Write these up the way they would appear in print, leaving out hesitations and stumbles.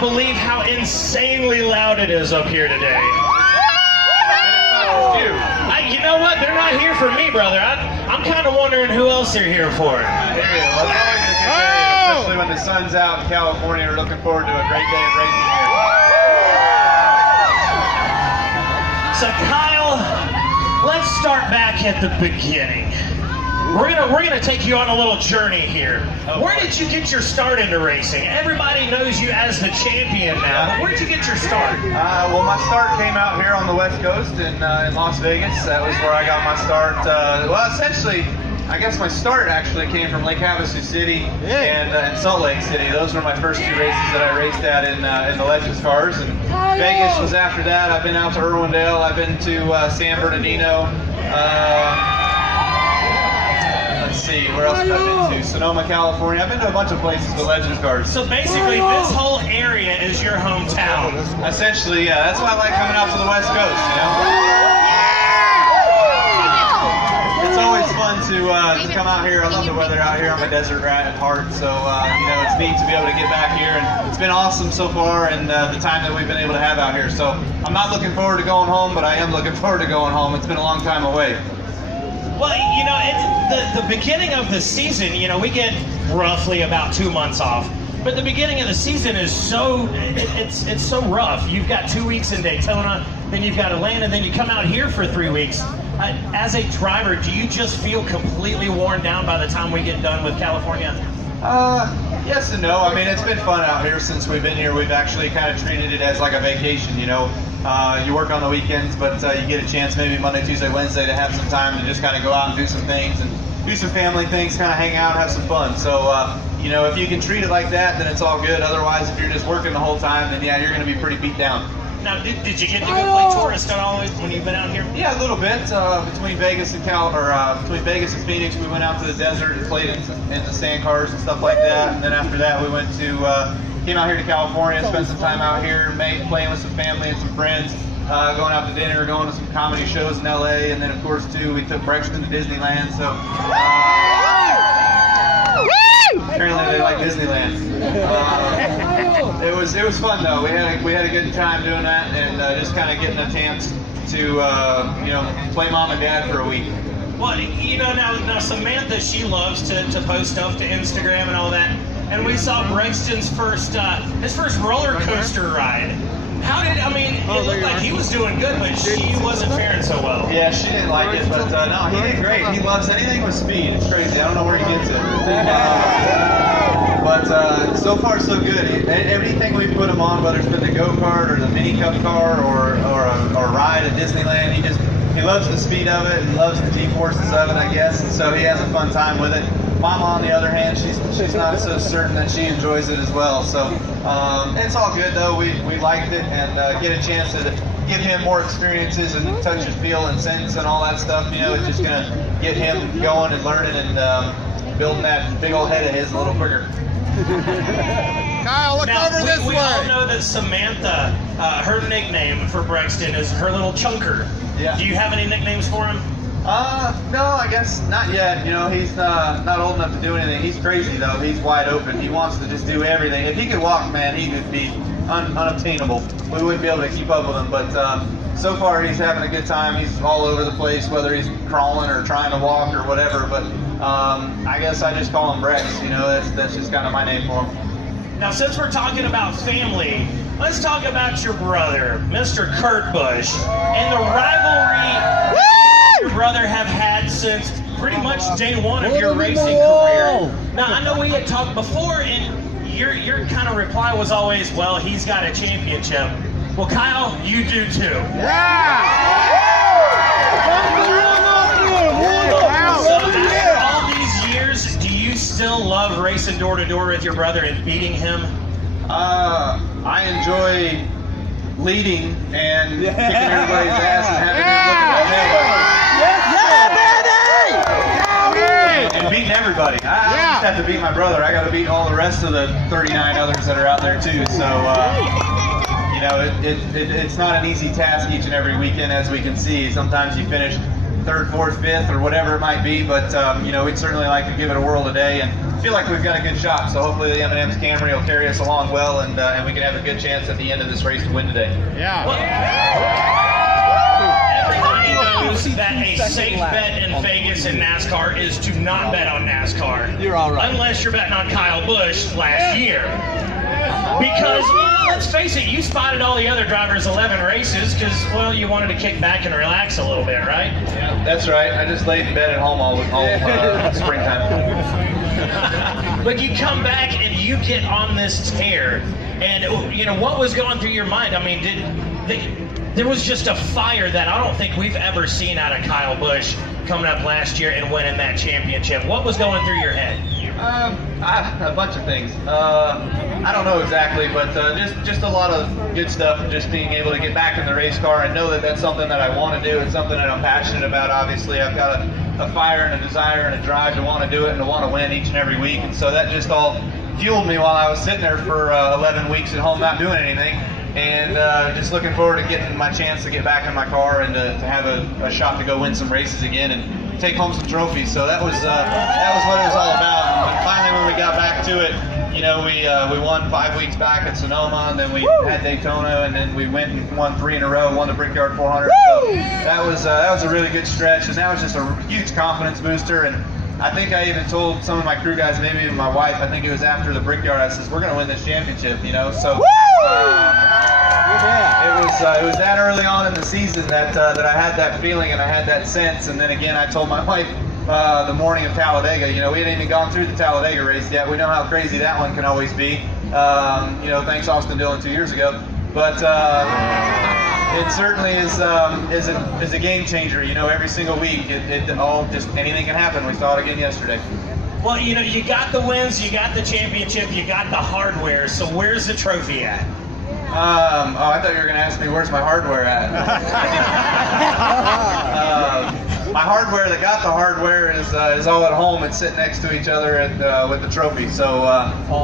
believe how insanely loud it is up here today. You know what? They're not here for me, brother. I'm kind of wondering who else they're here for. I hear you. Well, it's always a good day, especially when the sun's out in California. We're looking forward to a great day of racing here. So, Kyle, let's start back at the beginning. We're gonna take you on a little journey here. Where did you get your start into racing? Everybody knows you as the champion now, but where did you get your start? Well, my start came out here on the West Coast in Las Vegas. That was where I got my start. Well, essentially, I guess my start actually came from Lake Havasu City and Salt Lake City. Those were my first two races that I raced at in the Legends cars. And Vegas was after that. I've been out to Irwindale. I've been to San Bernardino. Let's see, where else have I been to? Sonoma, California. I've been to a bunch of places with Legends cars. So basically, this whole area is your hometown. Essentially, yeah. That's why I like coming out to the West Coast, you know? It's always fun to come out here. I love the weather out here. I'm a desert rat at heart, so you know, it's neat to be able to get back here, and it's been awesome so far, and the time that we've been able to have out here. So I'm not looking forward to going home, but I am looking forward to going home. It's been a long time away. Well, you know, it's the beginning of the season, you know, we get roughly about 2 months off. But the beginning of the season is it's so rough. You've got 2 weeks in Daytona, then you've got Atlanta, then you come out here for 3 weeks. As a driver, do you just feel completely worn down by the time we get done with California? Yes and no. I mean, it's been fun out here since we've been here. We've actually kind of treated it as like a vacation, you know. You work on the weekends, but you get a chance maybe Monday, Tuesday, Wednesday to have some time to just kind of go out and do some things and do some family things, kind of hang out, have some fun. So, you know, if you can treat it like that, then it's all good. Otherwise, if you're just working the whole time, then yeah, you're going to be pretty beat down. Now, did you get to go play tourist at all when you've been out here? Yeah, a little bit. Between Vegas and between Vegas and Phoenix, we went out to the desert and played in the sand cars and stuff like that. And then after that, we went to came out here to California, spent some time out here, playing with some family and some friends, going out to dinner, going to some comedy shows in LA, and then of course too, we took Brexton to Disneyland. So apparently they like Disneyland. It was fun though. We had a good time doing that, and just kind of getting a chance to you know, play mom and dad for a week. Well, you know, now Samantha, she loves to post stuff to Instagram and all that. And we saw Brexton's first roller coaster ride. How did, I mean, it looked like he was doing good, but she wasn't faring so well. Yeah, she didn't like it, but no, he did great. He loves anything with speed. It's crazy. I don't know where he gets it. But so far so good. Everything we put him on, whether it's been the go-kart or the mini cup car or a ride at Disneyland, he loves the speed of it and loves the G-forces of it, I guess, and so he has a fun time with it. Mama, on the other hand, she's not so certain that she enjoys it as well. So it's all good though. We liked it, and get a chance to give him more experiences and touch and feel and sense and all that stuff. You know, it's just gonna get him going and learning and building that big old head of his a little quicker. Kyle, look over this way. We all know that Samantha, her nickname for Brexton is her little chunker. Yeah. Do you have any nicknames for him? No, I guess not yet. You know, he's not old enough to do anything. He's crazy though. He's wide open. He wants to just do everything. If he could walk, man, he would be unobtainable. We wouldn't be able to keep up with him. But so far, he's having a good time. He's all over the place, whether he's crawling or trying to walk or whatever. But I guess I just call him Brex. You know, that's just kind of my name for him. Now, since we're talking about family, let's talk about your brother, Mr. Kurt Busch, and the rivalry your brother have had since pretty much day one of your racing career. Now, I know we had talked before, and your kind of reply was always, well, he's got a championship. Well, Kyle, you do too. Yeah! So after all these years, do you still love racing door to door with your brother and beating him? I enjoy leading and kicking everybody's ass and having them look at my head. And beating everybody. I just have to beat my brother. I got to beat all the rest of the 39 others that are out there too. So, you know, it's not an easy task each and every weekend, as we can see. Sometimes you finish 3rd, 4th, 5th, or whatever it might be. But you know, we'd certainly like to give it a whirl today, and feel like we've got a good shot. So hopefully the M&M's Camry will carry us along well, and we can have a good chance at the end of this race to win today. Yeah. Well, everybody knows that a safe bet in Vegas in NASCAR is to not bet on NASCAR. You're all right. Unless you're betting on Kyle Busch last year. Because, let's face it, you spotted all the other drivers 11 races because, well, you wanted to kick back and relax a little bit, right? Yeah, that's right. I just laid in bed at home all springtime. But you come back and you get on this tear, and you know what was going through your mind? I mean, there was just a fire that I don't think we've ever seen out of Kyle Busch coming up last year and winning that championship. What was going through your head? A bunch of things. I don't know exactly, but just a lot of good stuff. Just being able to get back in the race car and know that that's something that I want to do. It's something that I'm passionate about. Obviously, I've got a fire and a desire and a drive to want to do it and to want to win each and every week. And so that just all fueled me while I was sitting there for 11 weeks at home not doing anything. And just looking forward to getting my chance to get back in my car and to have a shot to go win some races again and take home some trophies. So that was what it was all about. And finally, when we got back to it, you know, we won 5 weeks back at Sonoma, and then we had Daytona, and then we went and won 3 in a row, won the Brickyard 400. So that was a really good stretch, and that was just a huge confidence booster. And I think I even told some of my crew guys, maybe even my wife, I think it was after the Brickyard, I says, we're going to win this championship, you know. So it was that early on in the season that I had that feeling and I had that sense. And then again, I told my wife the morning of Talladega, you know, we hadn't even gone through the Talladega race yet. We know how crazy that one can always be. You know, thanks Austin Dillon 2 years ago. But it certainly is a game changer. You know, every single week, it all just anything can happen. We saw it again yesterday. Well, you know, you got the wins, you got the championship, you got the hardware. So where's the trophy at? Oh, I thought you were going to ask me where's my hardware at. My hardware that got the hardware is all at home. It's sitting next to each other with the trophy. So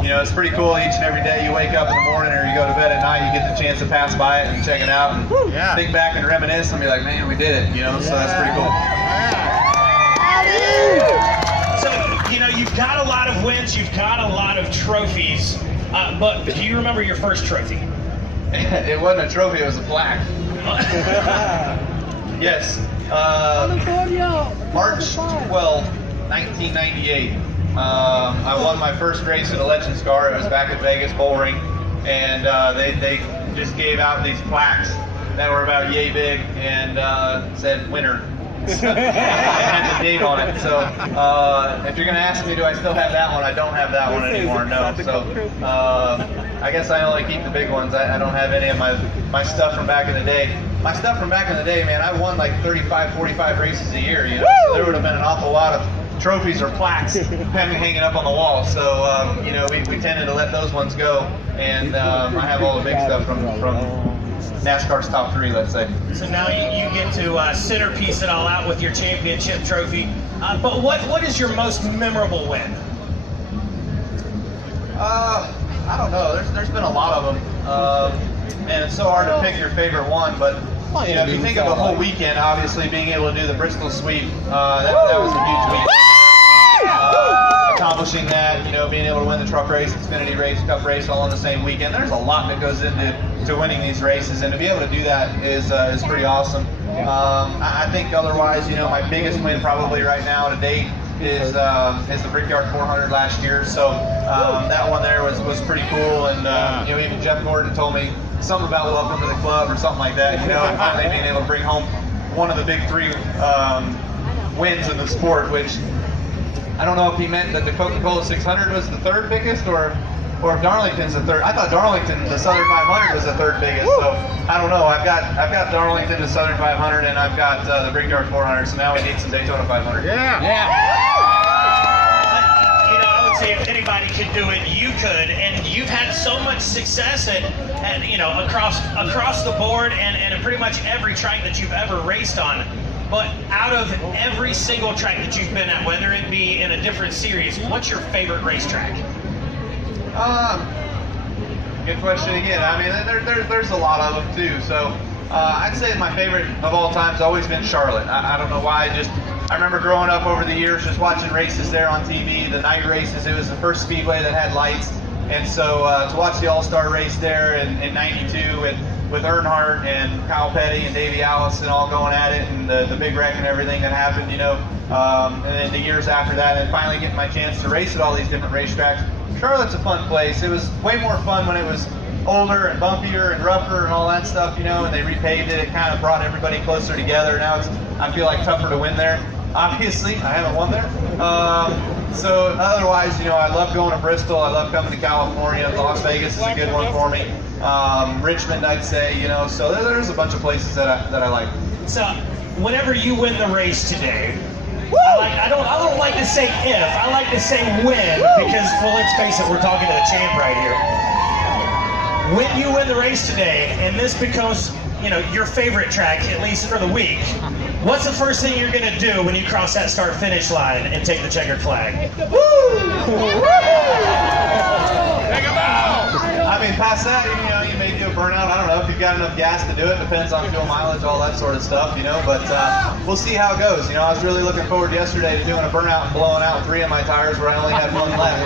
you know, it's pretty cool. Each and every day you wake up in the morning or you go to bed at night, you get the chance to pass by it and check it out and think back and reminisce and be like, man, we did it. You know, so that's pretty cool. So you know, you've got a lot of wins, you've got a lot of trophies, but do you remember your first trophy? It wasn't a trophy, it was a plaque. Yes. March 12, 1998. I won my first race in a Legends car. It was back at Vegas Bullring, and they just gave out these plaques that were about yay big and said winner. Had the date on it. So if you're going to ask me, do I still have that one? I don't have that one anymore. No. So I guess I only keep the big ones. I don't have any of my stuff from back in the day. My stuff from back in the day, man, I won like 35, 45 races a year. You know, so there would have been an awful lot of trophies or plaques hanging up on the wall. So you know, we tended to let those ones go, and I have all the big stuff from NASCAR's top 3, let's say. So now you get to centerpiece it all out with your championship trophy. But what is your most memorable win? I don't know. There's been a lot of them, and it's so hard to pick your favorite one. But you know, if you think of the whole weekend, obviously being able to do the Bristol Sweep, that was a huge weekend. Accomplishing that, you know, being able to win the truck race, Xfinity race, Cup race, all on the same weekend. There's a lot that goes into winning these races, and to be able to do that is pretty awesome. I think otherwise, you know, my biggest win probably right now to date is the Brickyard 400 last year. So that one there was pretty cool, and you know, even Jeff Gordon told me something about welcome to the club or something like that. You know, and finally being able to bring home one of the big 3 wins in the sport, which I don't know if he meant that the Coca-Cola 600 was the 3rd biggest, or if Darlington's the 3rd. I thought Darlington, the Southern 500, was the 3rd biggest. So I don't know. I've got Darlington, the Southern 500, and I've got the Brickyard 400. So now we need some Daytona 500. Yeah. You know, I would say if anybody could do it, you could. And you've had so much success at you know, across the board and in pretty much every track that you've ever raced on. But out of every single track that you've been at, whether it be in a different series, what's your favorite racetrack? Good question again. I mean, there's a lot of them too. So I'd say my favorite of all time has always been Charlotte. I don't know why. I remember growing up over the years just watching races there on TV, the night races. It was the first speedway that had lights. And so to watch the All-Star race there in '92 with Earnhardt and Kyle Petty and Davey Allison all going at it, and the big wreck and everything that happened, and then the years after that, and finally getting my chance to race at all these different racetracks. Charlotte's a fun place. It was way more fun when it was older and bumpier and rougher and all that stuff, and they repaved it. It kind of brought everybody closer together. Now I feel like tougher to win there. Obviously, I haven't won there. So otherwise, I love going to Bristol. I love coming to California. Las Vegas is a good one for me. Richmond, I'd say, so there's a bunch of places that I like. So whenever you win the race today, I don't like to say if, I like to say when, because, well, let's face it, we're talking to the champ right here. When you win the race today, and this becomes, your favorite track, at least for the week, what's the first thing you're going to do when you cross that start-finish line and take the checkered flag? I mean, past that, you may do a burnout. I don't know if you've got enough gas to do it. Depends on fuel mileage, all that sort of stuff, But we'll see how it goes. I was really looking forward yesterday to doing a burnout and blowing out 3 of my tires where I only had 1 left.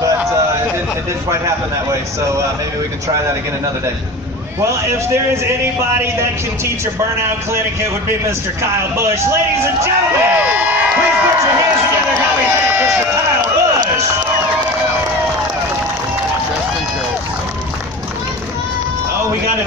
But it didn't quite happen that way. So maybe we can try that again another day. Well, if there is anybody that can teach a burnout clinic, it would be Mr. Kyle Busch. Ladies and gentlemen.